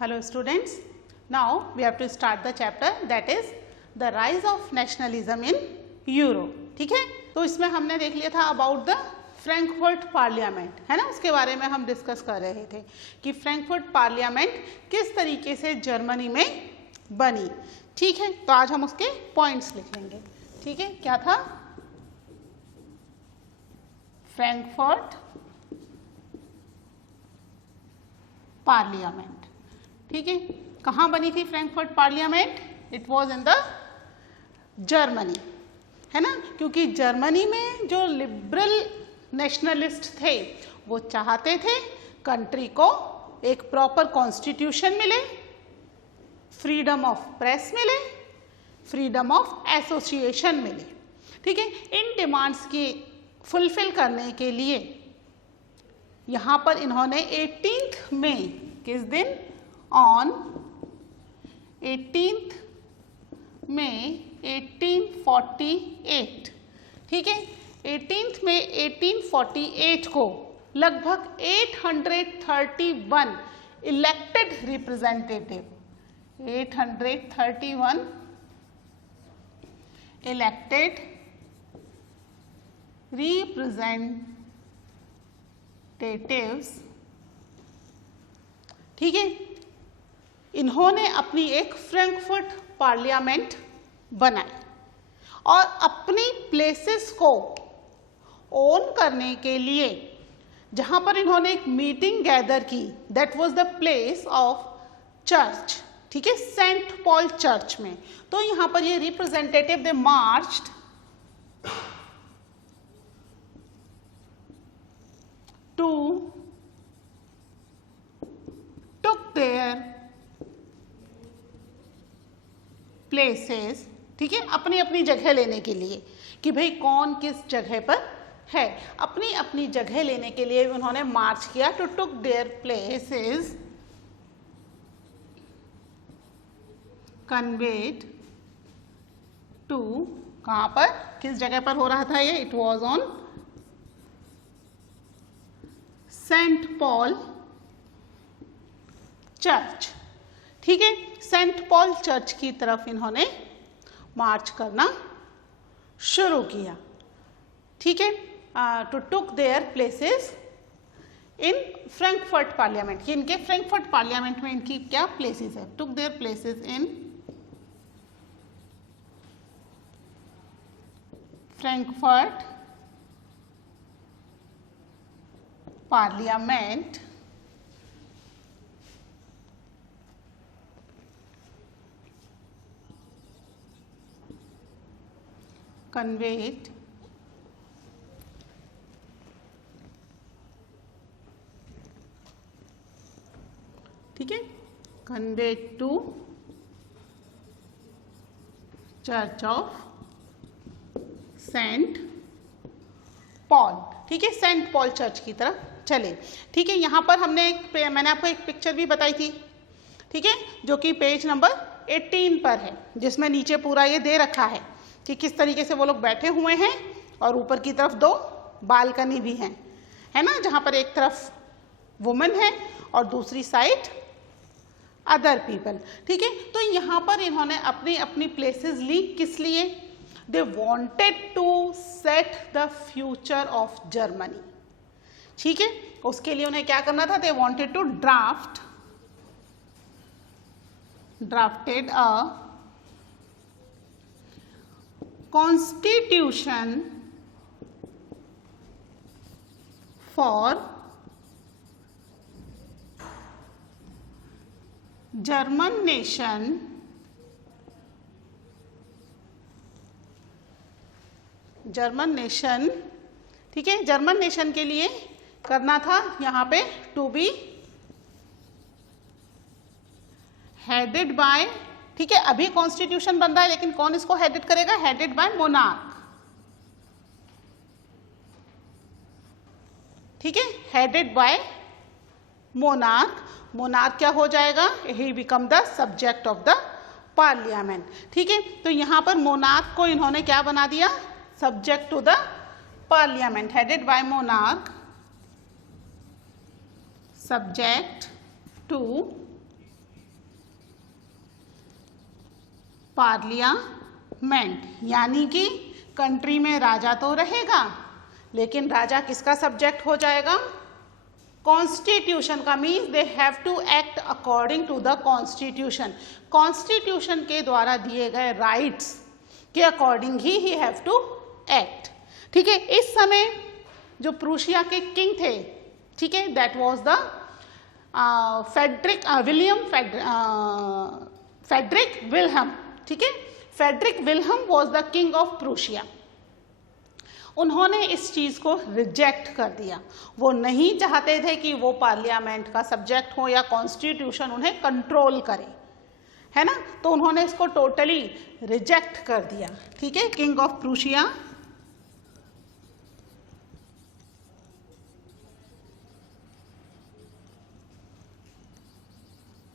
Hello students, now we have to start the chapter that is the rise of nationalism in Europe. ठीक है, तो इसमें हमने देख लिया था अबाउट द फ्रैंकफर्ट पार्लियामेंट, है ना, उसके बारे में हम डिस्कस कर रहे थे कि फ्रैंकफर्ट पार्लियामेंट किस तरीके से जर्मनी में बनी. ठीक है, तो आज हम उसके पॉइंट्स लिख लेंगे. ठीक है, क्या था? Frankfurt parliament. ठीक है, कहाँ बनी थी Frankfurt parliament? It was in the Germany, है ना, क्योंकि जर्मनी में जो लिबरल नेशनलिस्ट थे वो चाहते थे कंट्री को एक प्रॉपर कॉन्स्टिट्यूशन मिले, फ्रीडम ऑफ प्रेस मिले, फ्रीडम ऑफ एसोसिएशन मिले. ठीक है, इन डिमांड्स की फुलफिल करने के लिए यहाँ पर इन्होंने 18 मई, किस दिन? ऑन 18 मई 1848. ठीक है, 18 मई 1848 को लगभग 831 इलेक्टेड रिप्रेजेंटेटिव, 831 इलेक्टेड रिप्रेजेंटेटिव्स, ठीक है, इन्होंने अपनी एक फ्रैंकफर्ट पार्लियामेंट बनाई और अपनी प्लेसेस को ओन करने के लिए जहां पर इन्होंने एक मीटिंग गैदर की, that was the place of church. ठीक है, सेंट पॉल चर्च में. तो यहां पर ये representative they marched to took their places. ठीक है, अपनी अपनी जगह लेने के लिए कि भाई कौन किस जगह पर है, अपनी अपनी जगह लेने के लिए उन्होंने मार्च किया. To took their places conveyed to, कहाँ पर, किस जगह पर हो रहा था ये? It was on Saint Paul church. ठीक है, सेंट पॉल चर्च की तरफ इन्होंने मार्च करना शुरू किया. ठीक है, to took their places in Frankfurt parliament. इनके फ्रैंकफर्ट पार्लियामेंट में इनकी क्या प्लेसेस है? Took their places in Frankfurt parliament conveyed ठीक है, conveyed to church of Saint Paul. ठीक है, सेंट पॉल चर्च की तरफ चले. ठीक है, यहाँ पर मैंने आपको एक पिक्चर भी बताई थी. ठीक है, जो कि पेज नंबर 18 पर है, जिसमें नीचे पूरा ये दे रखा है कि किस तरीके से वो लोग बैठे हुए हैं और ऊपर की तरफ 2 बालकनी भी हैं, है ना, जहाँ पर एक तरफ वुमेन है और दूसरी साइड अदर पीपल. ठीक है, तो यहाँ पर इन्होंने अपनी अपनी प्लेसेस ली. किस लिए? They wanted to set the future of Germany. ठीक है, उसके लिए उन्हें क्या करना था? They wanted to drafted a Constitution for German nation ठीक है, जर्मन नेशन के लिए करना था यहाँ पे टू बी हेडेड बाय. ठीक है, अभी कॉन्स्टिट्यूशन बन रहा है लेकिन कौन इसको हेडेड करेगा? Headed by monarch. ठीक है, हेडेड बाय मोनार्क. मोनार्क क्या हो जाएगा? He become the subject of the parliament. ठीक है, तो यहां पर मोनार्क को इन्होंने क्या बना दिया? Subject to the parliament. Headed by monarch, subject to parliament, यानी कि कंट्री में राजा तो रहेगा लेकिन राजा किसका सब्जेक्ट हो जाएगा? कॉन्स्टिट्यूशन का। Means they have to act according to the constitution. Constitution के द्वारा दिए गए राइट्स के अकॉर्डिंग ही हैव टू एक्ट। ठीक है, इस समय जो प्रूशिया के किंग थे, ठीक है, that was the Frederick Wilhelm. ठीक है, Frederick Wilhelm was the king of Prussia. उन्होंने इस चीज को रिजेक्ट कर दिया। वो नहीं चाहते थे कि वो पार्लियामेंट का सब्जेक्ट हो या कॉन्स्टिट्यूशन उन्हें कंट्रोल करे, है ना। तो उन्होंने इसको टोटली रिजेक्ट कर दिया। ठीक है, king of Prussia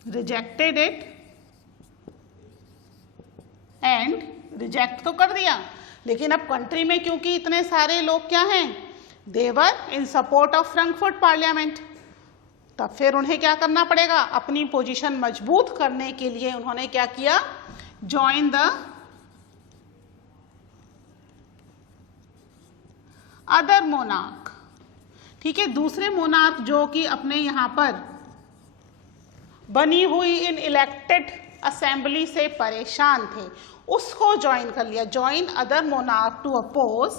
rejected it and reject तो कर दिया, लेकिन अब कंट्री में क्योंकि इतने सारे लोग क्या हैं, they were in support of Frankfurt parliament, तब फिर उन्हें क्या करना पड़ेगा? अपनी पोजीशन मजबूत करने के लिए उन्होंने क्या किया? Join the other monarch. ठीक है, दूसरे मोनार्क जो कि अपने यहां पर बनी हुई इन इलेक्टेड असेंबली से परेशान थे, उसको ज्वाइन कर लिया। Join other monarch to oppose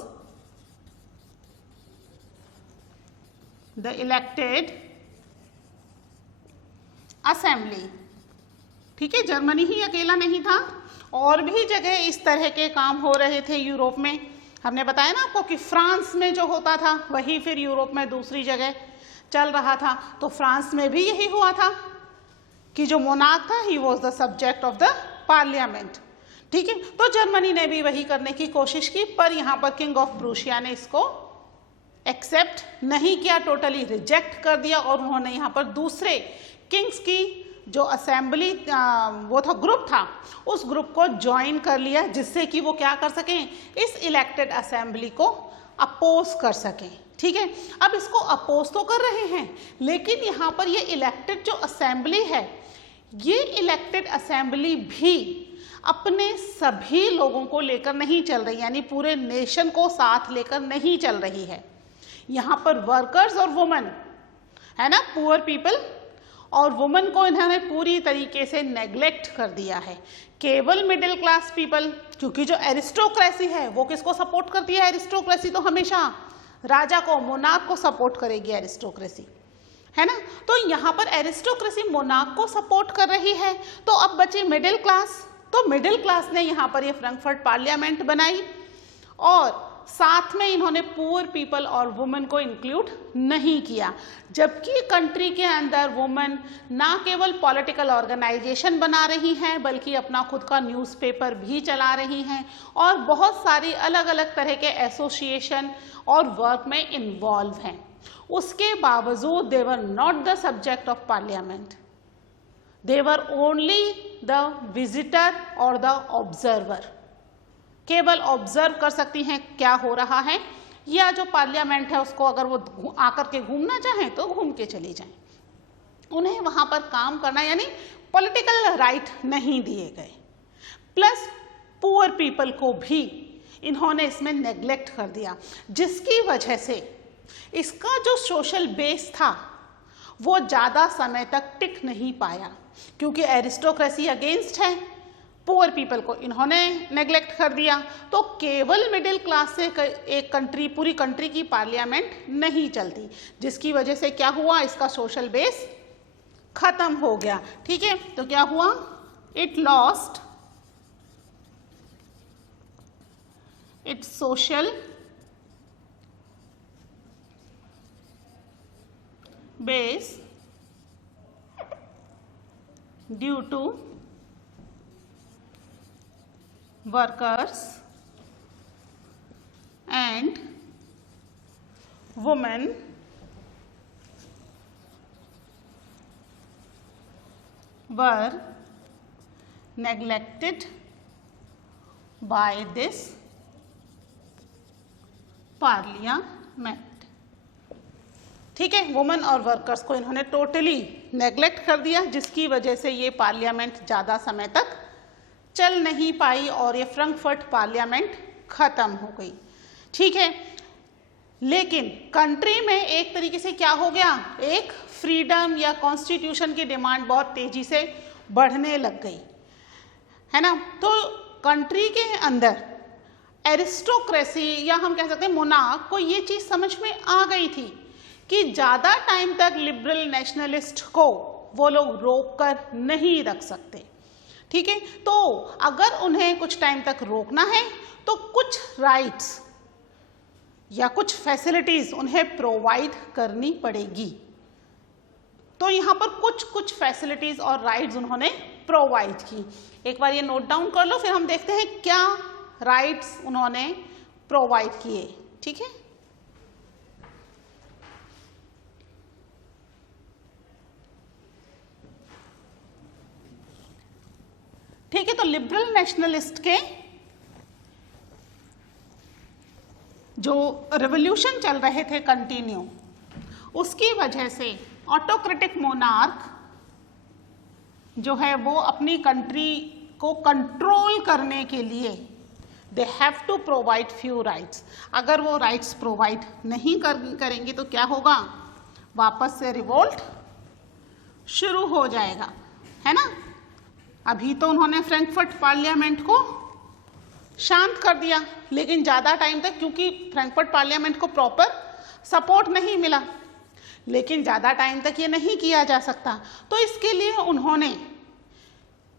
the elected assembly. ठीक है, जर्मनी ही अकेला नहीं था, और भी जगह इस तरह के काम हो रहे थे यूरोप में। हमने बताया ना आपको कि फ्रांस में जो होता था वही फिर यूरोप में दूसरी जगह चल रहा था। तो फ्रांस में भी यही हुआ था कि जो मोनार्क था he was the subject of the parliament. ठीक है, तो जर्मनी ने भी वही करने की कोशिश की, पर यहाँ पर किंग ऑफ प्रूशिया ने इसको एक्सेप्ट नहीं किया, टोटली रिजेक्ट कर दिया, और उन्होंने यहाँ पर दूसरे किंग्स की जो असेंबली वो था, ग्रुप था, उस ग्रुप को ज्वाइन कर लिया, जिससे कि वो क्या कर सकें? इस इलेक्टेड असेंबली को अपोज कर सकें। ठीक है, अब इसको अपोज तो कर रहे हैं, लेकिन यहाँ पर ये इलेक्टेड जो असेंबली है, ये इलेक्टेड असेंबली भी अपने सभी लोगों को लेकर नहीं चल रही, यानी पूरे नेशन को साथ लेकर नहीं चल रही है। यहाँ पर वर्कर्स और वुमेन है ना, पुअर पीपल और वुमेन को इन्होंने पूरी तरीके से नेग्लेक्ट कर दिया है। केवल मिडिल क्लास पीपल, क्योंकि जो एरिस्टोक्रेसी है वो किसको सपोर्ट करती है? एरिस्टोक्रेसी तो हमेशा राजा को, मोनार्क को सपोर्ट करेगी एरिस्टोक्रेसी, है ना। तो यहाँ पर एरिस्टोक्रेसी मोनार्क को सपोर्ट कर रही है, तो अब बची मिडिल क्लास। तो मिडिल क्लास ने यहाँ पर ये फ्रैंकफर्ट पार्लियामेंट बनाई, और साथ में इन्होंने पुअर पीपल और वुमेन को इंक्लूड नहीं किया, जबकि कंट्री के अंदर वुमेन ना केवल पॉलिटिकल ऑर्गेनाइजेशन बना रही हैं, बल्कि अपना खुद का न्यूज़पेपर भी चला रही हैं, और बहुत सारी अलग अलग तरह के एसोसिएशन और वर्क में इन्वॉल्व हैं। उसके बावजूद they were not the subject of parliament, they were only the visitor और द ऑब्जर्वर। केवल ऑब्जर्व कर सकती हैं क्या हो रहा है, या जो पार्लियामेंट है उसको अगर वो आकर के घूमना चाहें तो घूम के चली जाएं। उन्हें वहां पर काम करना, यानी पॉलिटिकल राइट नहीं दिए गए। प्लस पुअर पीपल को भी इन्होंने इसमें नेग्लेक्ट कर दिया, जिसकी वजह से इसका जो सोशल बेस था वो ज़्यादा समय तक टिक नहीं पाया, क्योंकि एरिस्टोक्रेसी अगेंस्ट है, पुअर पीपल को इन्होंने नेग्लेक्ट कर दिया। तो केवल मिडिल क्लास से एक कंट्री, पूरी कंट्री की पार्लियामेंट नहीं चलती, जिसकी वजह से क्या हुआ? इसका सोशल बेस खत्म हो गया। ठीक है, तो क्या हुआ? It lost its social base due to workers and women were neglected by this parliament। ठीक है, वुमेन और वर्कर्स को इन्होंने टोटली नेग्लेक्ट कर दिया, जिसकी वजह से ये पार्लियामेंट ज़्यादा समय तक चल नहीं पाई और ये फ्रैंकफर्ट पार्लियामेंट खत्म हो गई। ठीक है, लेकिन कंट्री में एक तरीके से क्या हो गया, एक फ्रीडम या कॉन्स्टिट्यूशन की डिमांड बहुत तेजी से बढ़ने लग गई, है ना। तो कंट्री के अंदर एरिस्टोक्रेसी या हम कह सकते हैं मोनार्क को ये चीज समझ में आ गई थी कि ज्यादा टाइम तक लिबरल नेशनलिस्ट को वो लोग रोक कर नहीं रख सकते। ठीक है, तो अगर उन्हें कुछ टाइम तक रोकना है तो कुछ राइट्स या कुछ फैसिलिटीज उन्हें प्रोवाइड करनी पड़ेगी। तो यहाँ पर कुछ कुछ फैसिलिटीज और राइट्स उन्होंने प्रोवाइड की। एक बार ये नोट डाउन कर लो, फिर हम देखते हैं क्या राइट्स उन्होंने प्रोवाइड किए। ठीक है, ठीक है। तो लिबरल नेशनलिस्ट के जो रेवोल्यूशन चल रहे थे कंटिन्यू, उसकी वजह से ऑटोक्रेटिक मोनार्क जो है वो अपनी कंट्री को कंट्रोल करने के लिए they have to provide few rights. अगर वो राइट्स प्रोवाइड नहीं करेंगे तो क्या होगा, वापस से रिवोल्ट शुरू हो जाएगा, है ना। अभी तो उन्होंने फ्रैंकफर्ट पार्लियामेंट को शांत कर दिया, लेकिन ज़्यादा टाइम तक, क्योंकि फ्रैंकफर्ट पार्लियामेंट को प्रॉपर सपोर्ट नहीं मिला, लेकिन ज़्यादा टाइम तक ये नहीं किया जा सकता। तो इसके लिए उन्होंने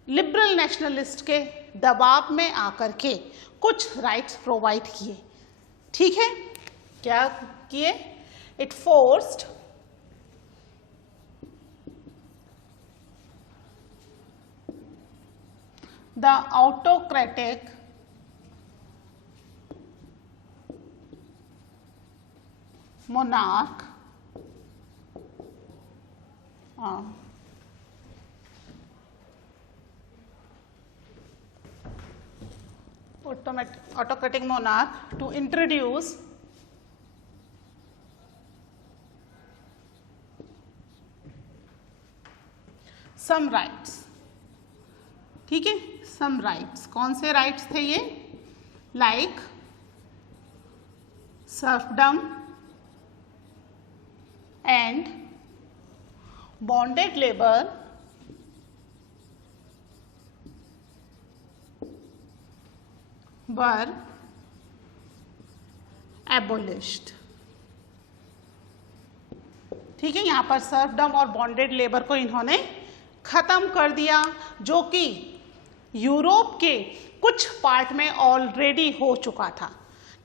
लिबरल नेशनलिस्ट के दबाव में आकर के कुछ राइट्स प्रोवाइड किए। ठीक है, क्या किए, it forced the autocratic monarch autocratic monarch to introduce some rights। ठीक है, सम राइट्स, कौन से राइट्स थे ये, like serfdom and bonded labour वर एबोलिश्ड। ठीक है, यहां पर सर्फडम और बॉन्डेड लेबर को इन्होंने खत्म कर दिया, जो कि यूरोप के कुछ पार्ट में ऑलरेडी हो चुका था।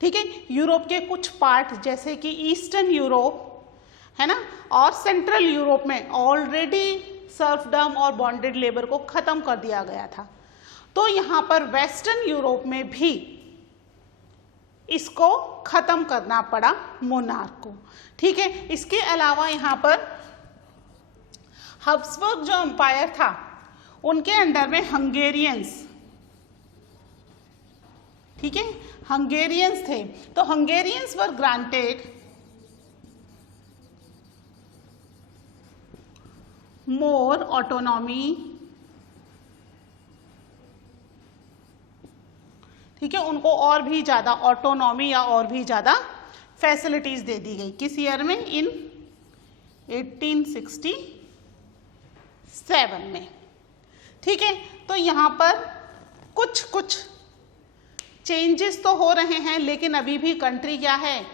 ठीक है, यूरोप के कुछ पार्ट जैसे कि ईस्टर्न यूरोप, है ना, और सेंट्रल यूरोप में ऑलरेडी सर्फडम और बॉन्डेड लेबर को खत्म कर दिया गया था। तो यहाँ पर वेस्टर्न यूरोप में भी इसको खत्म करना पड़ा मोनार्क को। ठीक है, इसके अलावा यहाँ पर हब्सबर्ग जो एम्पायर था उनके अंडर में हंगेरियंस, ठीक है, हंगेरियंस थे। तो हंगेरियंस वर ग्रांटेड मोर ऑटोनॉमी। ठीक है, उनको और भी ज्यादा ऑटोनॉमी या और भी ज्यादा फैसिलिटीज दे दी गई। किस ईयर में, इन 1867 में। ठीक है, तो यहाँ पर कुछ कुछ चेंजेस तो हो रहे हैं, लेकिन अभी भी कंट्री क्या है,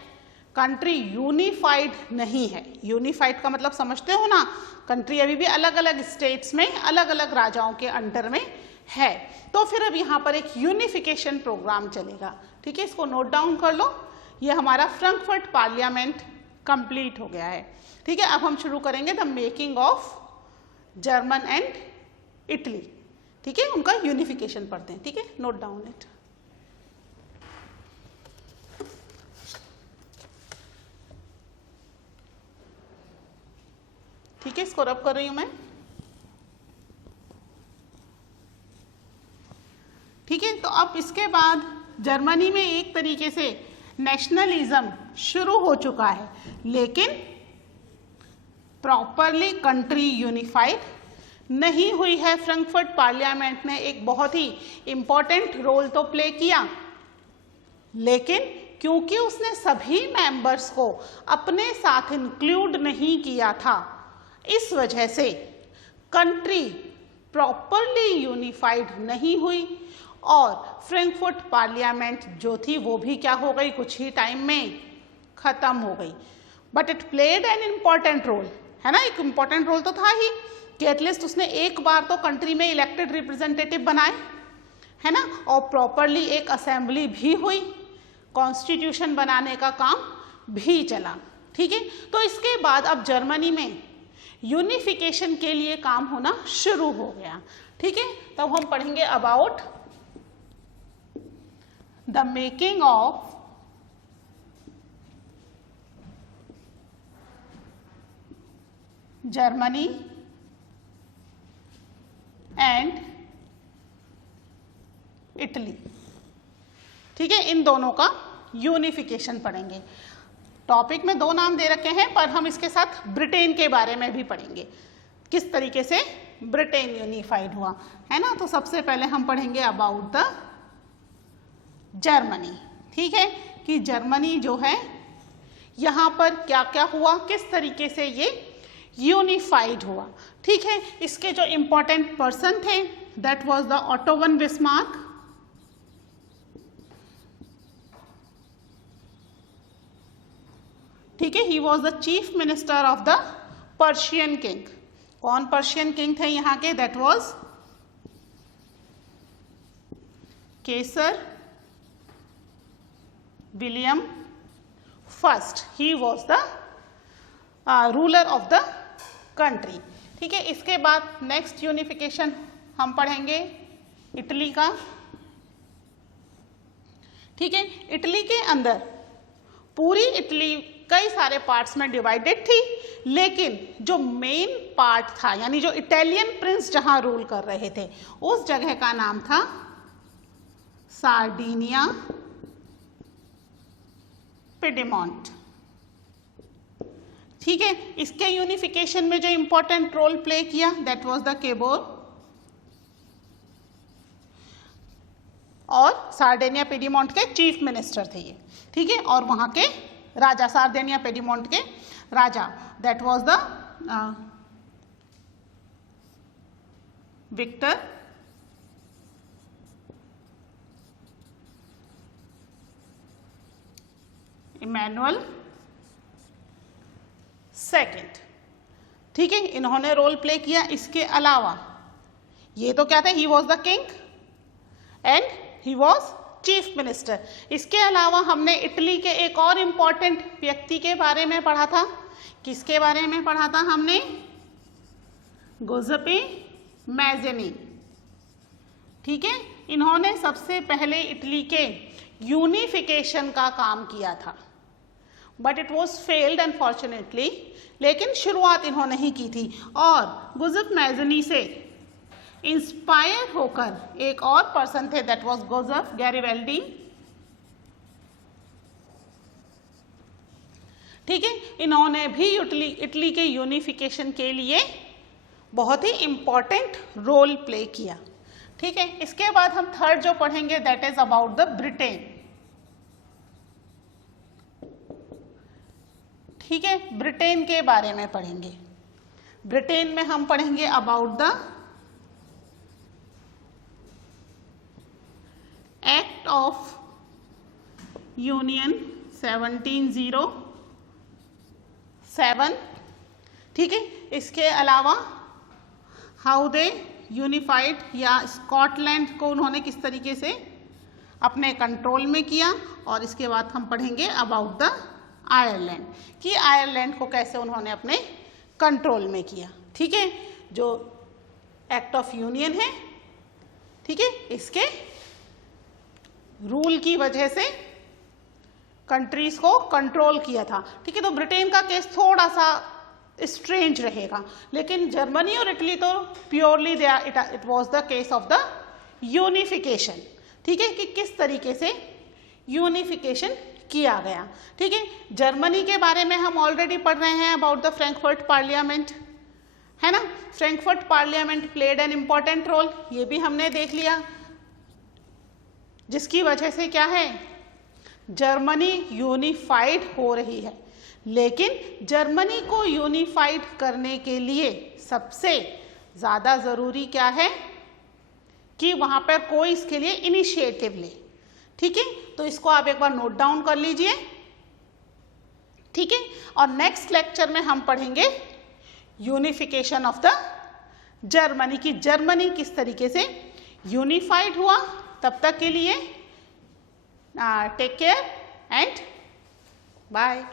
कंट्री यूनिफाइड नहीं है। यूनिफाइड का मतलब समझते हो ना, कंट्री अभी भी अलग अलग स्टेट्स में अलग अलग राजाओं के अंडर में है। तो फिर अब यहाँ पर एक यूनिफिकेशन प्रोग्राम चलेगा। ठीक है, इसको नोट डाउन कर लो, ये हमारा फ्रैंकफर्ट पार्लियामेंट कंप्लीट हो गया है। ठीक है, अब हम शुरू करेंगे the making of German and Italy. ठीक है, उनका यूनिफिकेशन पढ़ते हैं। ठीक है, नोट डाउन इट। ठीक है, इसको रब कर रही हूं मैं। ठीक है, तो अब इसके बाद जर्मनी में एक तरीके से नेशनलिज्म शुरू हो चुका है, लेकिन प्रॉपरली कंट्री यूनिफाइड नहीं हुई है। फ्रैंकफर्ट पार्लियामेंट ने एक बहुत ही इम्पोर्टेंट रोल तो प्ले किया, लेकिन क्योंकि उसने सभी मेंबर्स को अपने साथ इंक्लूड नहीं किया था, इस वजह से कंट्री प्रॉपरली यूनिफाइड नहीं हुई और फ्रैंकफर्ट पार्लियामेंट जो थी वो भी क्या हो गई, कुछ ही टाइम में खत्म हो गई। But it played an important role, है ना, एक इम्पॉर्टेंट रोल तो था ही कि एटलीस्ट उसने एक बार तो कंट्री में इलेक्टेड रिप्रेजेंटेटिव बनाए, है ना, और प्रॉपरली एक असेंबली भी हुई, कॉन्स्टिट्यूशन बनाने का काम भी चला। ठीक है, तो इसके बाद अब जर्मनी में यूनिफिकेशन के लिए काम होना शुरू हो गया। ठीक है, तब हम पढ़ेंगे about the making of Germany and Italy. ठीक है, इन दोनों का यूनिफिकेशन पढ़ेंगे। टॉपिक में दो नाम दे रखे हैं, पर हम इसके साथ ब्रिटेन के बारे में भी पढ़ेंगे, किस तरीके से ब्रिटेन यूनिफाइड हुआ, है ना। तो सबसे पहले हम पढ़ेंगे अबाउट द जर्मनी। ठीक है, कि जर्मनी जो है यहाँ पर क्या क्या हुआ, किस तरीके से ये यूनिफाइड हुआ। ठीक है, इसके जो इंपॉर्टेंट पर्सन थे that was the auto von Bismarck, ठीक है, he was the chief minister of the Persian king. कौन पर्शियन किंग थे यहाँ के, that was Kesar William first, he was the ruler of the country. ठीक है, इसके बाद नेक्स्ट यूनिफिकेशन हम पढ़ेंगे इटली का। ठीक है, इटली के अंदर पूरी इटली कई सारे पार्ट्स में डिवाइडेड थी, लेकिन जो मेन पार्ट था, यानी जो इटालियन प्रिंस जहां रूल कर रहे थे, उस जगह का नाम था सार्डिनिया पिडीमोंट। ठीक है, इसके यूनिफिकेशन में जो इंपॉर्टेंट रोल प्ले किया दैट वाज द केबोर, और सार्डिनिया पिडीमोंट के चीफ मिनिस्टर थे ये। ठीक है, और वहां के राजा, सार्डिनिया पिडीमोंट के राजा that was the Victor Emmanuel second. ठीक है, इन्होंने रोल प्ले किया। इसके अलावा ये तो क्या थे, he was the king and he was chief minister. इसके अलावा हमने इटली के एक और इम्पॉर्टेंट व्यक्ति के बारे में पढ़ा था। किसके बारे में पढ़ा था हमने, गुज़ेप्पे मैज़ेनी। ठीक है, इन्होंने सबसे पहले इटली के यूनिफिकेशन का काम किया था, but it was failed unfortunately, लेकिन शुरुआत इन्होंने ही की थी। और गुज़ेप्पे मैज़ेनी से इंस्पायर होकर एक और पर्सन थे दैट वाज जोसेफ गैरिबाल्डी। ठीक है, इन्होंने भी इटली के यूनिफिकेशन के लिए बहुत ही इंपॉर्टेंट रोल प्ले किया। ठीक है, इसके बाद हम थर्ड जो पढ़ेंगे that is about the Britain. ठीक है, ब्रिटेन के बारे में पढ़ेंगे। ब्रिटेन में हम पढ़ेंगे about the act of union 1707। ठीक है, इसके अलावा हाउ दे यूनिफाइड, या स्कॉटलैंड को उन्होंने किस तरीके से अपने कंट्रोल में किया। और इसके बाद हम पढ़ेंगे अबाउट द आयरलैंड, कि आयरलैंड को कैसे उन्होंने अपने कंट्रोल में किया। ठीक है, जो एक्ट ऑफ यूनियन है, ठीक है, इसके रूल की वजह से कंट्रीज को कंट्रोल किया था। ठीक है, तो ब्रिटेन का केस थोड़ा सा स्ट्रेंज रहेगा, लेकिन जर्मनी और इटली तो purely it was the case of the unification. ठीक है, कि किस तरीके से यूनिफिकेशन किया गया। ठीक है, जर्मनी के बारे में हम ऑलरेडी पढ़ रहे हैं अबाउट द फ्रैंकफर्ट पार्लियामेंट, है ना। Frankfurt parliament played an important role, ये भी हमने देख लिया, जिसकी वजह से क्या है, जर्मनी यूनिफाइड हो रही है। लेकिन जर्मनी को यूनिफाइड करने के लिए सबसे ज़्यादा ज़रूरी क्या है कि वहाँ पर कोई इसके लिए इनिशिएटिव ले। ठीक है, तो इसको आप एक बार नोट डाउन कर लीजिए। ठीक है, और नेक्स्ट लेक्चर में हम पढ़ेंगे यूनिफिकेशन ऑफ द जर्मनी, की जर्मनी किस तरीके से यूनिफाइड हुआ। तब तक के लिए टेक केयर एंड बाय।